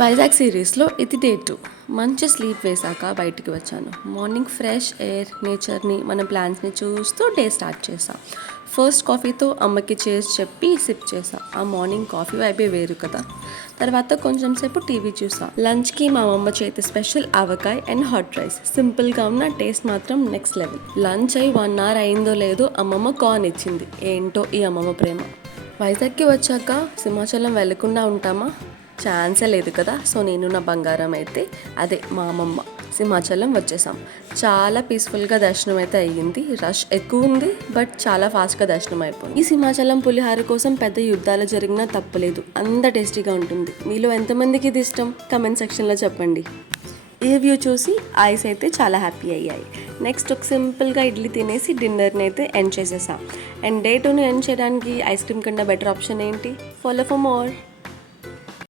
వైజాగ్ సిరీస్లో ఇది డే 2. మంచి స్లీప్ వేసాక బయటికి వచ్చాను. మార్నింగ్ ఫ్రెష్ ఎయిర్, నేచర్ని, మన ప్లాన్స్ని చూస్తూ డే స్టార్ట్ చేసా. ఫస్ట్ కాఫీతో అమ్మకి చేసి చెప్పి సిప్ చేసా. ఆ మార్నింగ్ కాఫీ వైబే వేరు కదా. తర్వాత కొంచెం సేపు టీవీ చూసా. లంచ్కి మా అమ్మ చేతి special avakaya and hot rice. సింపుల్గా ఉన్న టేస్ట్ మాత్రం నెక్స్ట్ లెవెల్. లంచ్ అయి 1 hour అయిందో లేదో అమ్మమ్మ కార్న్ ఇచ్చింది. ఏంటో ఈ అమ్మమ్మ ప్రేమ. వైజాగ్కి వచ్చాక సింహాచలం వెళ్ళకుండా ఉంటామా? ఛాన్సే లేదు కదా. సో నేను నా బంగారం అయితే అదే మా అమ్మమ్మ సింహాచలం వచ్చేసాం. చాలా పీస్ఫుల్గా దర్శనం అయితే అయ్యింది. రష్ ఎక్కువ ఉంది, బట్ చాలా ఫాస్ట్గా దర్శనం అయిపోయింది. ఈ సింహాచలం పులిహార కోసం పెద్ద యుద్ధాలు జరిగినా తప్పలేదు. అంత టేస్టీగా ఉంటుంది. మీలో ఎంతమందికి ఇది ఇష్టం కమెంట్ సెక్షన్లో చెప్పండి. ఈ వ్యూ చూసి ఐస్ అయితే చాలా హ్యాపీ అయ్యాయి. నెక్స్ట్ ఒక సింపుల్గా ఇడ్లీ తినేసి డిన్నర్ని అయితే ఎండ్ చేసేసాం. అండ్ డే 2ని ఎండ్ చేయడానికి ఐస్ క్రీమ్ కన్నా బెటర్ ఆప్షన్ ఏంటి? Follow for more.